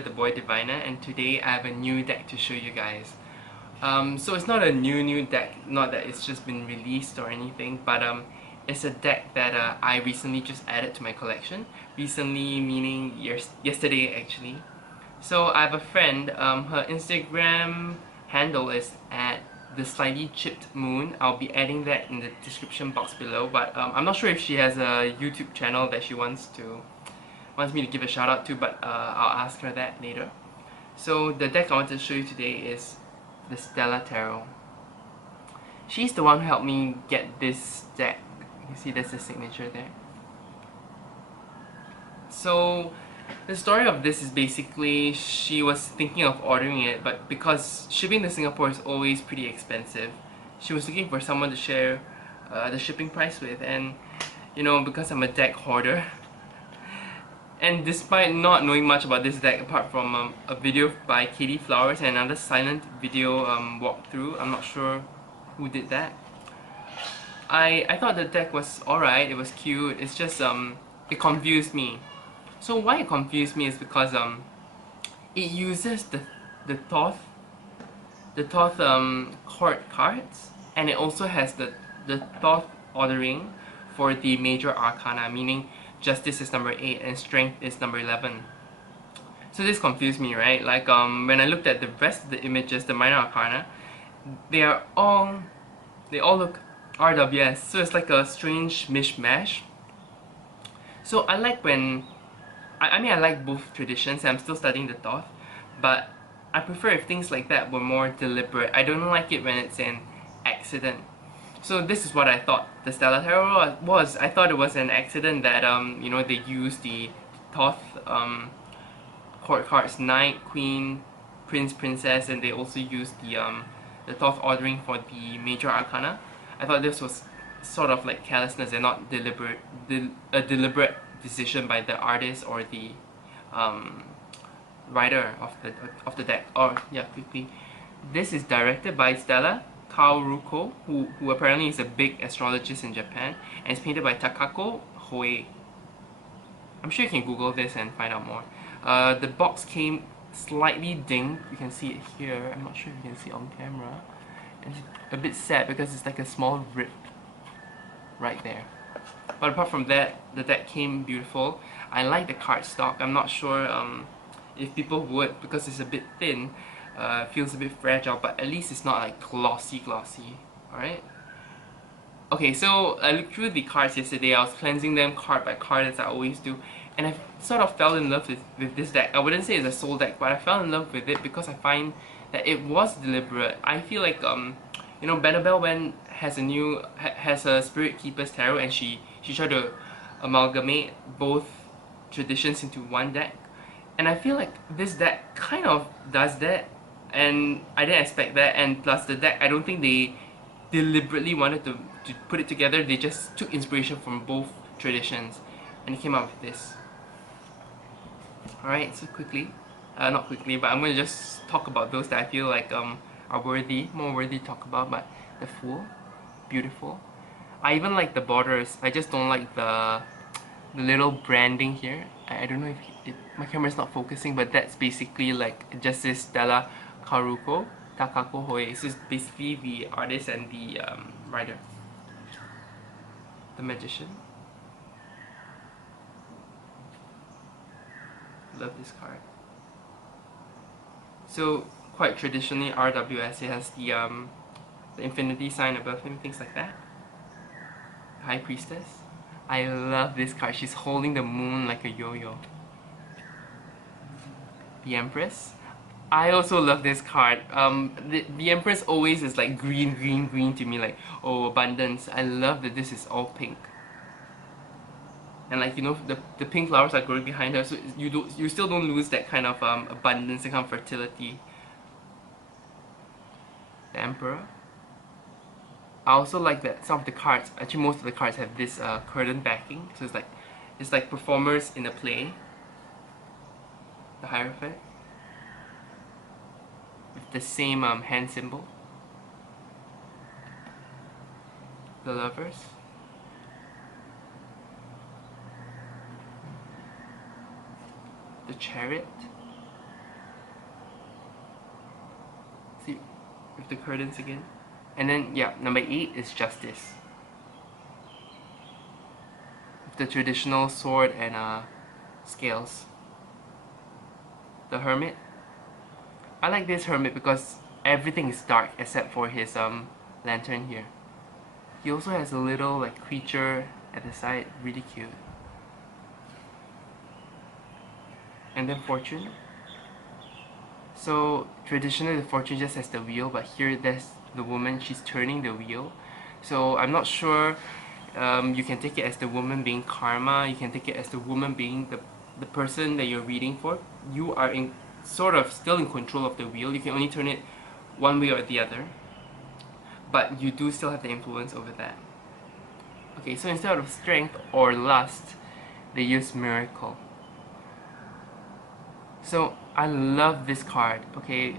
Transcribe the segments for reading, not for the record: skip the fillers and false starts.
the Boy Diviner, and today I have a new deck to show you guys. So it's not a new deck, not that it's just been released or anything, but it's a deck that I recently just added to my collection. Recently meaning yesterday actually. So I have a friend, her Instagram handle is at the slightly chipped moon. I'll be adding that in the description box below, but I'm not sure if she has a YouTube channel that she wants me to give a shout out to, but I'll ask her that later. So the deck I want to show you today is the Stella Tarot. She's the one who helped me get this deck. You see there's a signature there. So the story of this is basically she was thinking of ordering it, but because shipping to Singapore is always pretty expensive, she was looking for someone to share the shipping price with, and you know, because I'm a deck hoarder, and despite not knowing much about this deck apart from a video by Katie Flowers and another silent video walkthrough, I'm not sure who did that, I thought the deck was alright, it was cute, it's just it confused me. So why it confused me is because it uses the Thoth court cards, and it also has the Thoth ordering for the major arcana, meaning Justice is number 8 and Strength is number 11. So this confused me, right? Like when I looked at the rest of the images, the minor arcana, they all look RWS, so it's like a strange mishmash. So I like when I mean I like both traditions, and I'm still studying the Thoth, but I prefer if things like that were more deliberate. I don't like it when it's an accident. So this is what I thought the Stella Tarot was. I thought it was an accident that you know, they used the Thoth court cards, Knight, Queen, Prince, Princess, and they also used the Thoth ordering for the major arcana. I thought this was sort of like carelessness and not a deliberate decision by the artist or the writer of the deck. Or yeah, quickly, this is directed by Stella Tarot, who apparently is a big astrologist in Japan, and it's painted by Takako Hoei. I'm sure you can Google this and find out more. The box came slightly dinged. You can see it here. I'm not sure if you can see it on camera. It's a bit sad because it's like a small rip right there. But apart from that, the deck came beautiful. I like the cardstock. I'm not sure if people would, because it's a bit thin. Feels a bit fragile, but at least it's not like glossy. Alright? Okay, so I looked through the cards yesterday. I was cleansing them card by card as I always do, and I sort of fell in love with this deck. I wouldn't say it's a soul deck, but I fell in love with it because I find that it was deliberate. I feel like you know, Bannabelle Wen has a Spirit Keeper's Tarot, and she tried to amalgamate both traditions into one deck, and I feel like this deck kind of does that, and I didn't expect that. And plus the deck, I don't think they deliberately wanted to put it together. They just took inspiration from both traditions and it came out with this. Alright, so quickly, not quickly, but I'm going to just talk about those that I feel like are more worthy to talk about. But the Fool, beautiful. I even like the borders. I just don't like the little branding here. I don't know if my camera's not focusing, but that's basically like Justice Stella Tarot, Takako Hoei. So it's basically the artist and the writer. The Magician. Love this card. So quite traditionally RWS, it has the infinity sign above him, things like that. High Priestess. I love this card. She's holding the moon like a yo-yo. The Empress. I also love this card. The Empress always is like green to me, like, oh, abundance. I love that this is all pink. And like, you know, the pink flowers are growing behind her, so you still don't lose that kind of abundance, that kind of fertility. The Emperor. I also like that some of the cards, actually most of the cards, have this curtain backing, so it's like performers in a play. The Hierophant, with the same hand symbol. The Lovers. The Chariot. See, with the curtains again. And then, yeah, number 8 is Justice. With the traditional sword and scales. The Hermit. I like this Hermit because everything is dark except for his lantern here. He also has a little like creature at the side, really cute. And then Fortune. So traditionally the Fortune just has the wheel, but here there's the woman, she's turning the wheel. So I'm not sure, you can take it as the woman being karma, you can take it as the woman being the person that you're reading for. You are in sort of still in control of the wheel, you can only turn it one way or the other, but you do still have the influence over that. Okay, so instead of strength or lust, they use miracle. So I love this card. Okay,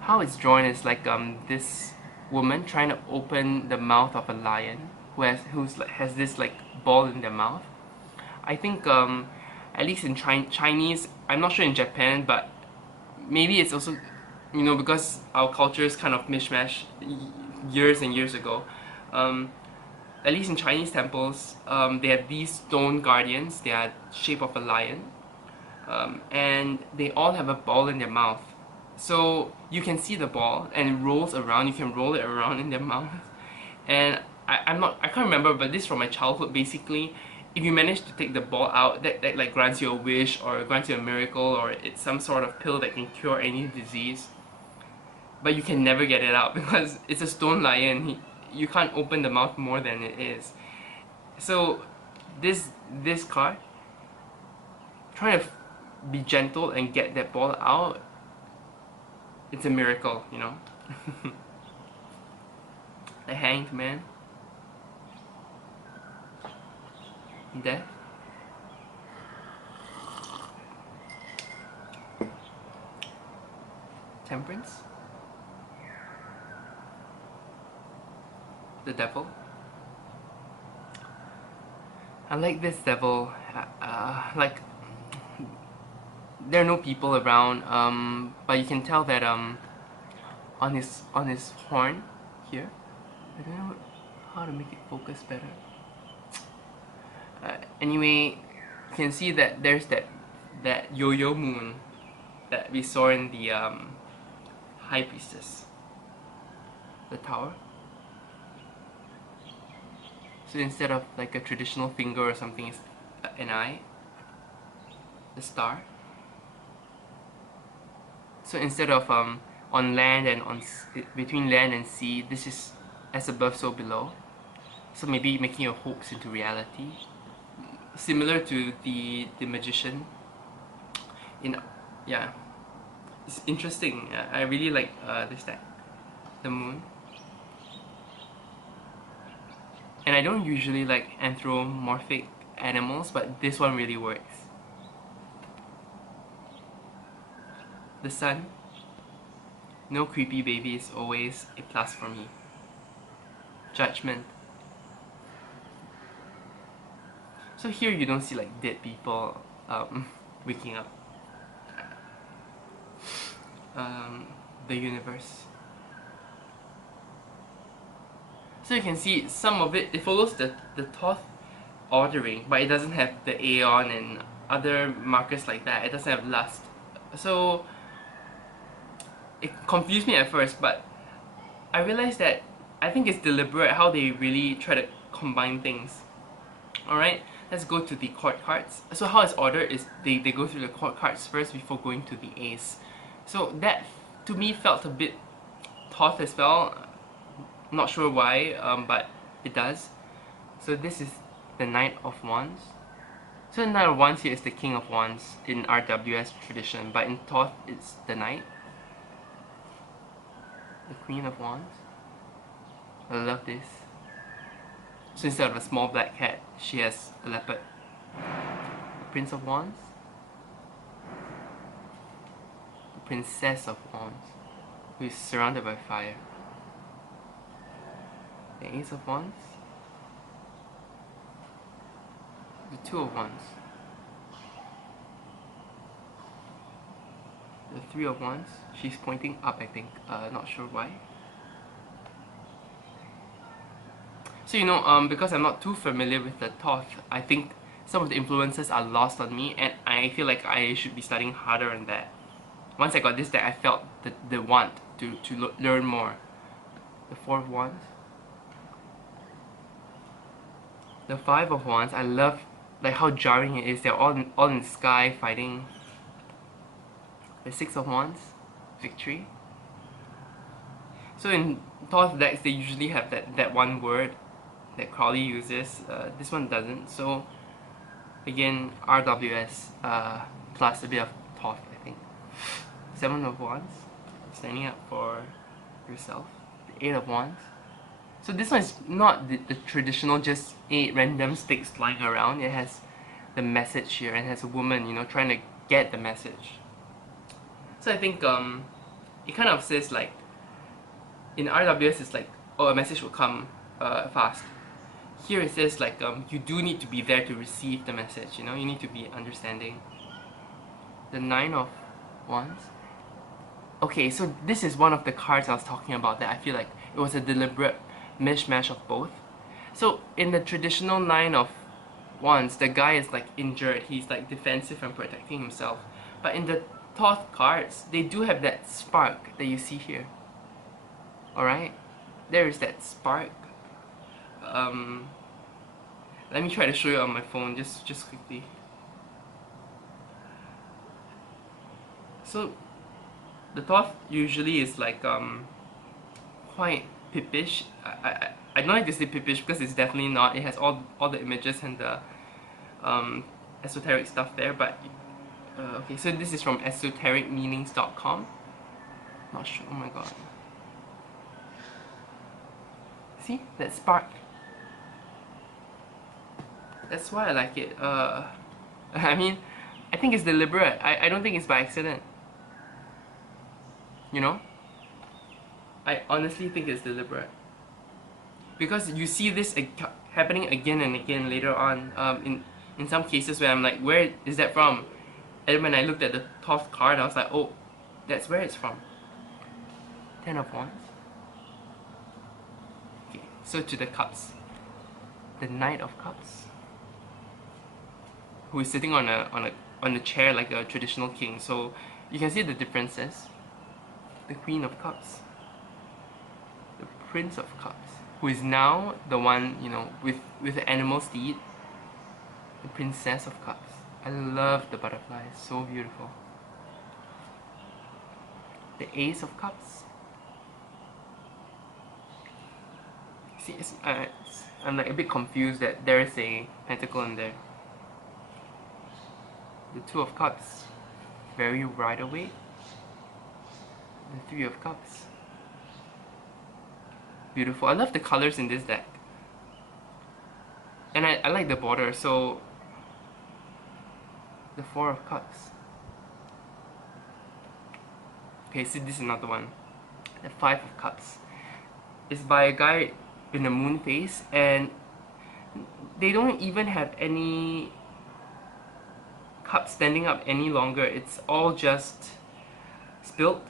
how it's drawn is like this woman trying to open the mouth of a lion who has this like ball in their mouth. I think at least in Chinese, I'm not sure in Japan, but maybe it's also, you know, because our culture is kind of mishmash years and years ago. At least in Chinese temples, they have these stone guardians. They are shape of a lion, and they all have a ball in their mouth. So you can see the ball and it rolls around. You can roll it around in their mouth, and I can't remember, but this is from my childhood. Basically, if you manage to take the ball out, that like grants you a wish or grants you a miracle, or it's some sort of pill that can cure any disease. But you can never get it out because it's a stone lion. You can't open the mouth more than it is. So this card, trying to be gentle and get that ball out, it's a miracle, you know. The Hanged Man. Death. Temperance. The Devil. I like this devil. Like, there are no people around, but you can tell that on his horn here. I don't know how to make it focus better. Anyway, you can see that there's that yo-yo moon that we saw in the High Priestess, the tower. So instead of like a traditional finger or something, it's an eye, the star. So instead of on land and between land and sea, this is as above so below. So maybe making a hoax into reality, similar to the magician. Yeah, it's interesting. I really like this deck, the moon. And I don't usually like anthropomorphic animals, but this one really works. The sun. No creepy baby is always a plus for me. Judgment. So here you don't see like dead people waking up. The universe. So you can see some of it follows the Thoth ordering, but it doesn't have the Aeon and other markers like that. It doesn't have lust. So it confused me at first, but I realized that I think it's deliberate how they really try to combine things. Alright, let's go to the court cards. So how it's ordered is they go through the court cards first before going to the ace. So that to me felt a bit Thoth as well. Not sure why, but it does. So this is the Knight of Wands. So the Knight of Wands here is the King of Wands in RWS tradition, but in Thoth it's the Knight. The Queen of Wands. I love this. So instead of a small black cat, she has a leopard. The Prince of Wands. The Princess of Wands, who is surrounded by fire. The Ace of Wands. The Two of Wands. the Three of Wands. She's pointing up, I think. Not sure why. So because I'm not too familiar with the Thoth, I think some of the influences are lost on me, and I feel like I should be studying harder on that. Once I got this deck, I felt the want to learn more. The Four of Wands. The Five of Wands, I love like how jarring it is. They're all in the sky fighting. The Six of Wands, victory. So in Thoth decks, they usually have that one word that Crowley uses. This one doesn't. So again, RWS plus a bit of Thoth, I think. Seven of Wands, standing up for yourself. The Eight of Wands. So this one is not the traditional just 8 random sticks lying around. It has the message here, and it has a woman, trying to get the message. So I think it kind of says like, in RWS it's like, oh, a message will come fast. Here it says like, you do need to be there to receive the message, you need to be understanding. The Nine of Wands. Okay, so this is one of the cards I was talking about that I feel like it was a deliberate mishmash of both. So in the traditional Nine of Wands, the guy is like injured, he's like defensive and protecting himself. But in the Thoth cards, they do have that spark that you see here. Alright? There is that spark. Let me try to show you on my phone just quickly. So the Thoth usually is like quite pippish. I don't like to say pippish because it's definitely not. It has all the images and the esoteric stuff there, but okay, so this is from esotericmeanings.com. Not sure. Oh my god. See? That spark. That's why I like it. I mean, I think it's deliberate. I don't think it's by accident. I honestly think it's deliberate. Because you see this happening again and again later on, in some cases where I'm like, where is that from? And when I looked at the Thoth card, I was like, oh, that's where it's from. Ten of Wands. Okay, so to the Cups. The Knight of Cups, who is sitting on a chair like a traditional king. So you can see the differences. The Queen of Cups. The Prince of Cups, who is now the one, with the animal steed. The Princess of Cups. I love the butterflies, so beautiful. The Ace of Cups. See, I'm like a bit confused that there is a pentacle in there. The Two of Cups, very Rider-Waite. The Three of Cups. Beautiful. I love the colors in this deck. And I like the border, so the Four of Cups. Okay, see, this is another one. The Five of Cups. It's by a guy in a moon phase, and they don't even have any cups standing up any longer. It's all just spilt.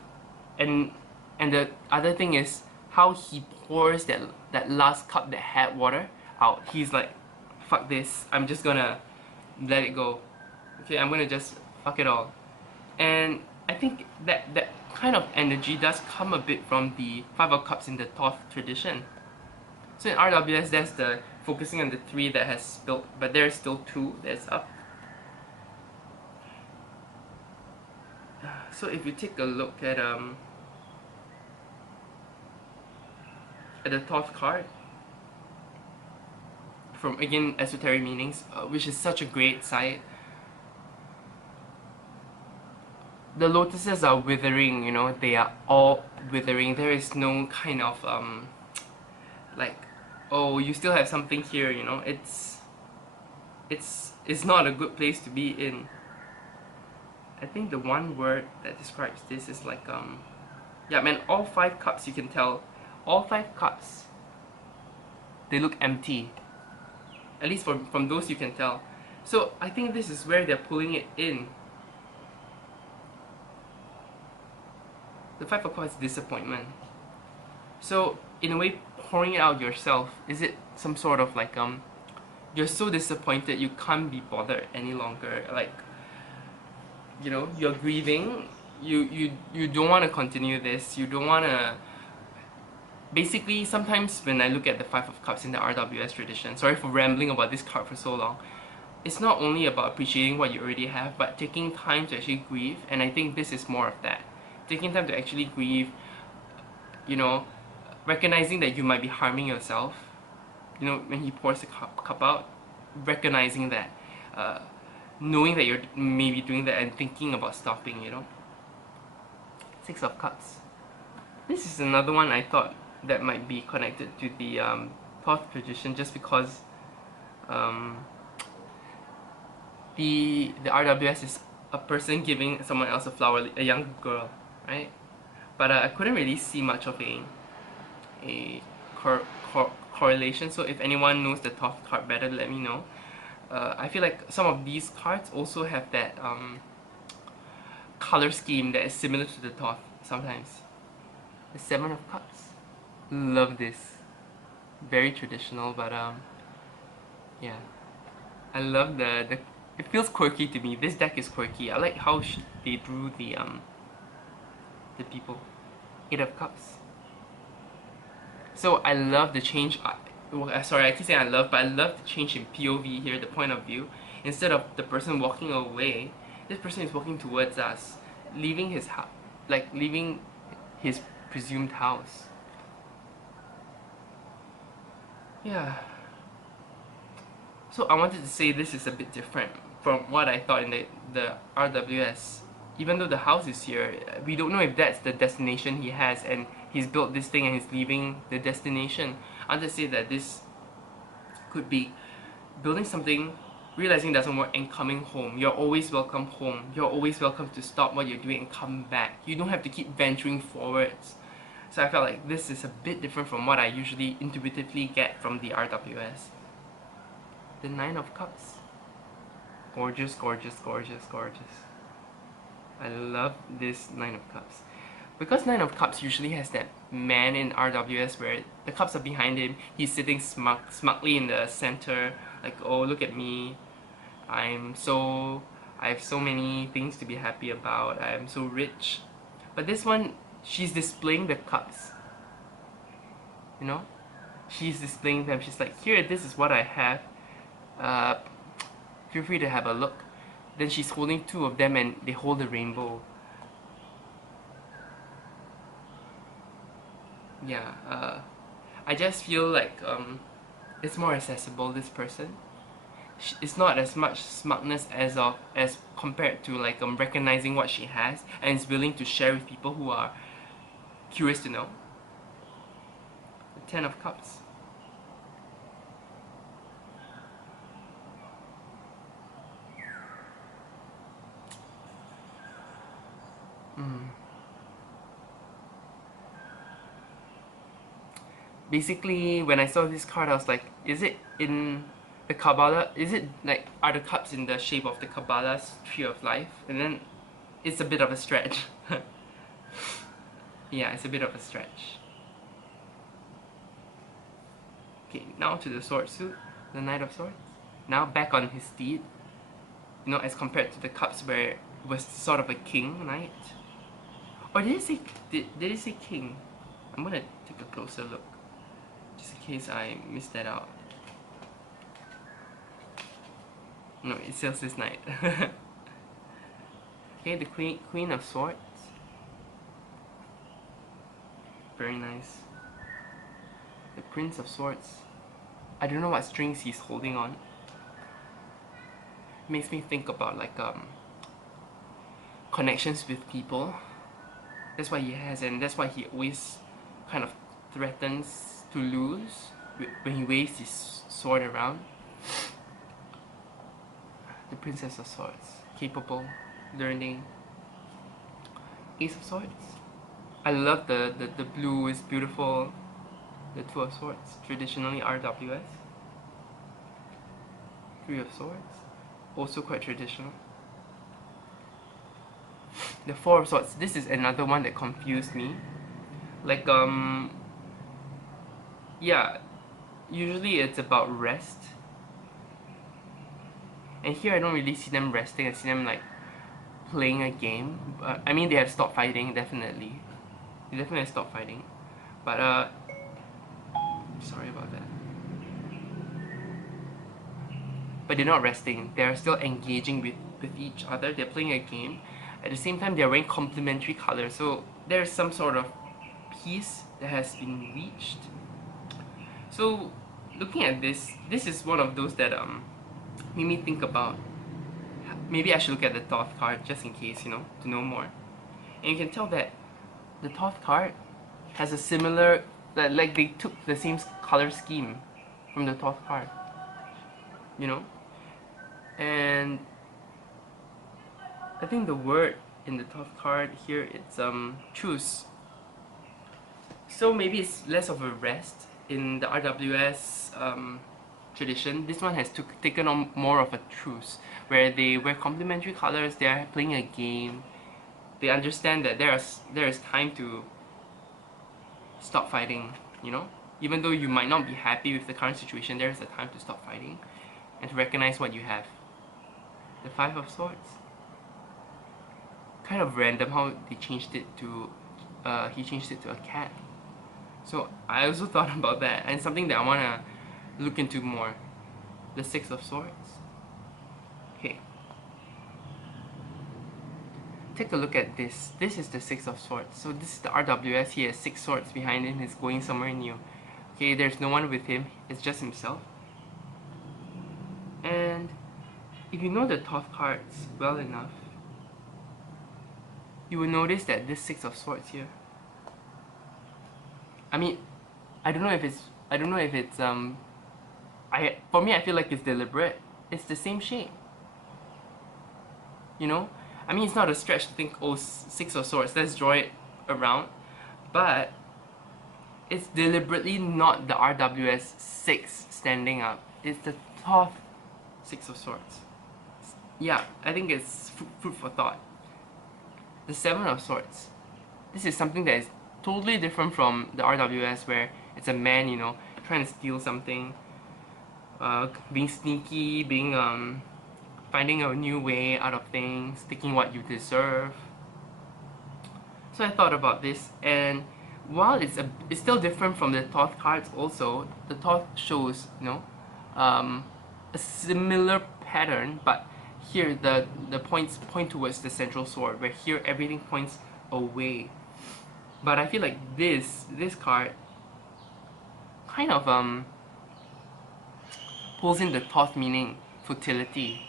And the other thing is how he pours that last cup that had water out. He's like, fuck this, I'm just gonna let it go. Okay, I'm gonna just fuck it all. And I think that kind of energy does come a bit from the Five of Cups in the Thoth tradition. So in RWS, there's the focusing on the 3 that has spilt, but there's still 2 that's up. So if you take a look at the Thoth card from, again, Esoteric Meanings, which is such a great site. The lotuses are withering, they are all withering. There is no kind of like, oh, you still have something here, it's not a good place to be in. I think the one word that describes this is like yeah, man, all 5 cups, you can tell, all 5 cups, they look empty. At least from those you can tell. So I think this is where they're pulling it in. The Five of Cups is disappointment. So in a way, pouring it out yourself, is it some sort of like you're so disappointed you can't be bothered any longer, like, you know, you're grieving, you don't want to continue this, you don't want to. Basically, sometimes when I look at the Five of Cups in the RWS tradition, sorry for rambling about this card for so long, it's not only about appreciating what you already have, but taking time to actually grieve, and I think this is more of that. Taking time to actually grieve, you know, recognizing that you might be harming yourself, you know, when he pours the cup out, recognizing that, knowing that you're maybe doing that and thinking about stopping, you know. Six of Cups. This is another one I thought that might be connected to the Thoth tradition, just because the RWS is a person giving someone else a flower, a young girl, right? But I couldn't really see much of a correlation. So if anyone knows the Thoth card better, let me know. I feel like some of these cards also have that color scheme that is similar to the Thoth sometimes. The Seven of Cups. Love this. Very traditional, but yeah. I love the it feels quirky to me. This deck is quirky. I like how they drew the people. Eight of Cups. So I love the change. Sorry, I keep saying I love, but I love the change in POV here, the point of view. Instead of the person walking away, this person is walking towards us, leaving his house, like leaving his presumed house. Yeah. So I wanted to say this is a bit different from what I thought in the RWS. Even though the house is here, we don't know if that's the destination he has, and he's built this thing and he's leaving the destination. I want to say that this could be building something, realizing it doesn't work, and coming home. You're always welcome home. You're always welcome to stop what you're doing and come back. You don't have to keep venturing forwards. So I felt like this is a bit different from what I usually intuitively get from the RWS. The Nine of Cups. Gorgeous, gorgeous, gorgeous, gorgeous. I love this Nine of Cups. Because Nine of Cups usually has that man in RWS where the cups are behind him, he's sitting smugly in the center, like, oh, look at me, I have so many things to be happy about, I am so rich. But this one, she's displaying the cups, you know? She's displaying them, she's like, here, this is what I have, feel free to have a look. Then she's holding two of them and they hold the rainbow. Yeah, I just feel like it's more accessible, this person. It's not as much smugness as compared to like recognizing what she has and is willing to share with people who are curious to know. The Ten of Cups. Basically, when I saw this card, I was like, is it in the Kabbalah? Is it like, are the cups in the shape of the Kabbalah's tree of life? And then it's a bit of a stretch. Yeah, it's a bit of a stretch. Okay, now to the sword suit, the Knight of Swords. Now back on his steed. You know, as compared to the cups where it was sort of a king knight. Or did it say king? I'm gonna take a closer look, just in case I missed that out. No, it says this knight. Okay, the Queen of Swords. Very nice. The Prince of Swords. I don't know what strings he's holding on. Makes me think about like connections with people. That's why he has, and that's why he always kind of threatens to lose when he waves his sword around. The Princess of Swords. Capable, learning. Ace of Swords. I love the blue, is beautiful. The Two of Swords, traditionally RWS. Three of Swords, also quite traditional. The Four of Swords. This is another one that confused me. Like, yeah, usually it's about rest. And here I don't really see them resting, I see them like playing a game. I mean, they have stopped fighting, definitely. They definitely stopped fighting. But, sorry about that. But they're not resting, they're still engaging with each other, they're playing a game. At the same time, they're wearing complementary colors, so there's some sort of peace that has been reached. So, looking at this is one of those that made me think about maybe I should look at the Thoth card just in case, you know, to know more. And you can tell that the Thoth card has a similar, like they took the same color scheme from the Thoth card, you know. And I think the word in the Thoth card here, it's truce. So maybe it's less of a rest in the RWS tradition. This one has taken on more of a truce, where they wear complementary colors, they are playing a game, they understand that there is time to stop fighting, you know? Even though you might not be happy with the current situation, there is a time to stop fighting and to recognize what you have. The Five of Swords. Kind of random how they changed it to, he changed it to a cat. So I also thought about that, and something that I want to look into more. The Six of Swords. Okay. Take a look at this. This is the Six of Swords. So this is the RWS. He has 6 swords behind him. He's going somewhere new. Okay, there's no one with him. It's just himself. And if you know the Thoth cards well enough, you will notice that this Six of Swords here, I mean, I don't know if it's for me I feel like it's deliberate. It's the same shape. You know? I mean, it's not a stretch to think, oh, Six of Swords, let's draw it around. But it's deliberately not the RWS 6 standing up. It's the Thoth Six of Swords. Yeah, I think it's food for thought. The Seven of Swords. This is something that is totally different from the RWS, where it's a man, you know, trying to steal something, being sneaky, being finding a new way out of things, taking what you deserve. So I thought about this, and while it's still different from the Thoth cards, also the Thoth shows, you know, a similar pattern, but here the points point towards the central sword, where here everything points away. But I feel like this card kind of pulls in the Thoth meaning, futility.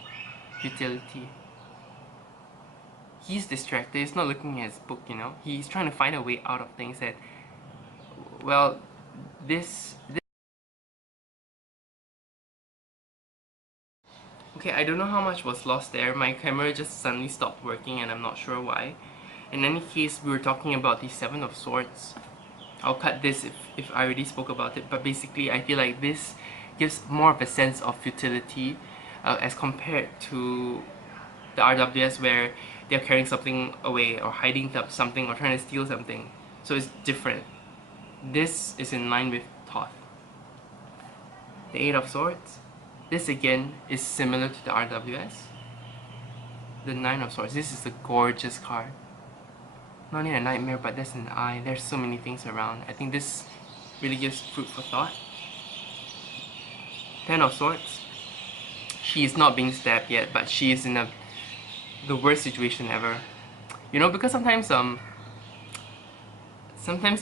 He's distracted, he's not looking at his book, you know. He's trying to find a way out of things that, well, this okay, I don't know how much was lost there. My camera just suddenly stopped working and I'm not sure why. In any case, we were talking about the Seven of Swords. I'll cut this if I already spoke about it, but basically I feel like this gives more of a sense of futility as compared to the RWS, where they're carrying something away or hiding something or trying to steal something. So it's different. This is in line with Thoth. The Eight of Swords. This again is similar to the RWS. The Nine of Swords. This is a gorgeous card. Not only a nightmare, but there's an eye. There's so many things around. I think this really gives food for thought. Ten of Swords. She is not being stabbed yet, but she is in the worst situation ever. You know, because sometimes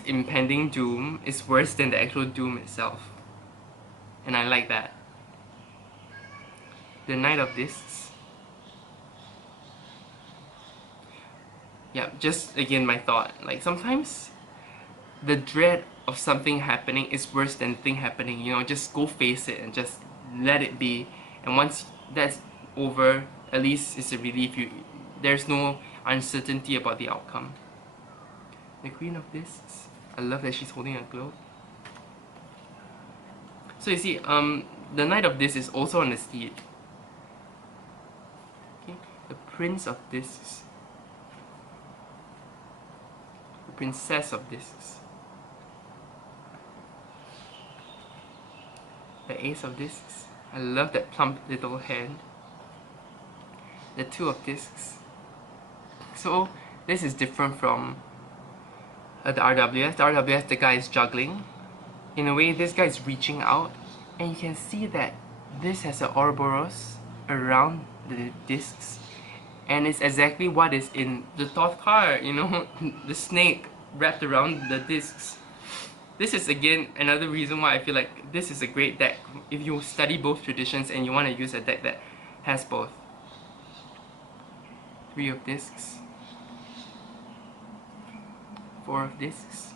impending doom is worse than the actual doom itself. And I like that. The Knight of Discs. Yeah, just again my thought. Like sometimes the dread of something happening is worse than the thing happening. You know, just go face it and just let it be. And once that's over, at least it's a relief. There's no uncertainty about the outcome. The Queen of Discs. I love that she's holding a globe. So you see, the Knight of Discs is also on the steed. Okay, the Prince of Discs. Princess of Discs, the Ace of Discs. I love that plump little hand. The Two of Discs. So this is different from the RWS. The RWS, the guy is juggling. In a way, this guy is reaching out, and you can see that this has an Ouroboros around the discs, and it's exactly what is in the Thoth card, you know, the snake wrapped around the discs. This is again another reason why I feel like this is a great deck if you study both traditions and you want to use a deck that has both. Three of Discs, Four of Discs,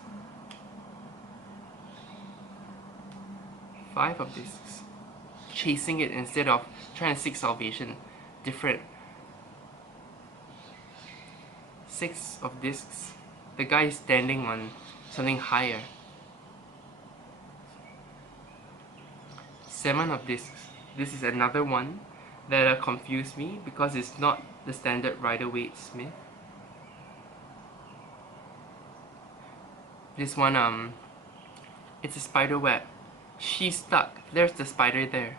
Five of Discs. Chasing it instead of trying to seek salvation. Different. Six of Discs. The guy is standing on something higher. Seven of Discs. This is another one that confused me because it's not the standard Rider-Waite Smith. This one, it's a spider web. She's stuck. There's the spider there.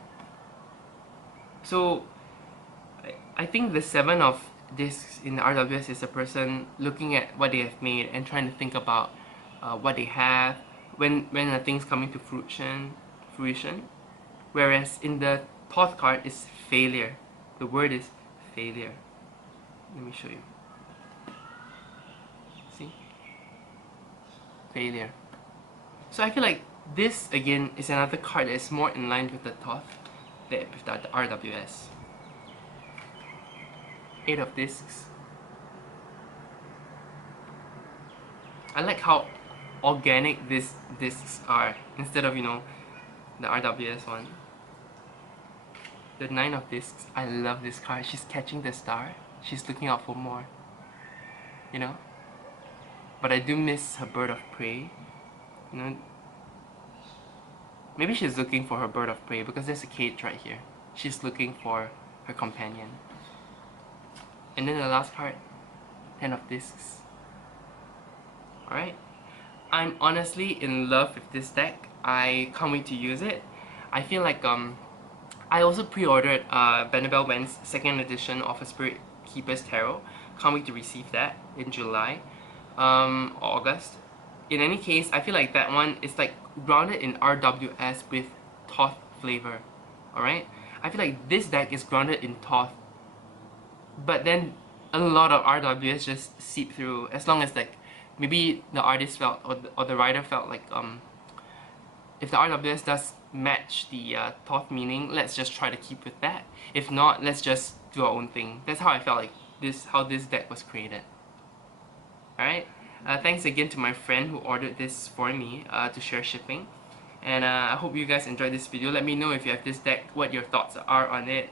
So I think the Seven of Discs in the RWS is a person looking at what they have made and trying to think about what they have when a thing's coming to fruition. Whereas in the Thoth card is failure. The word is failure. Let me show you. See? Failure. So I feel like this again is another card that is more in line with the Thoth than with the RWS. Eight of Discs. I like how organic these discs are instead of, you know, the RWS one. The Nine of Discs. I love this card. She's catching the star. She's looking out for more. You know? But I do miss her bird of prey. You know? Maybe she's looking for her bird of prey because there's a cage right here. She's looking for her companion. And then the last card, Ten of Discs. Alright? I'm honestly in love with this deck. I can't wait to use it. I feel like I also pre-ordered Benabel Wen's second edition of a Spirit Keeper's Tarot. Can't wait to receive that in July or August. In any case, I feel like that one is like grounded in RWS with Thoth flavor. Alright? I feel like this deck is grounded in Thoth, but then a lot of RWS just seep through, as long as like maybe the artist felt or the writer felt like if the RWS does match the Thoth meaning, let's just try to keep with that. If not, let's just do our own thing. That's how I felt like how this deck was created. Alright? Thanks again to my friend who ordered this for me to share shipping. And I hope you guys enjoyed this video. Let me know if you have this deck, what your thoughts are on it.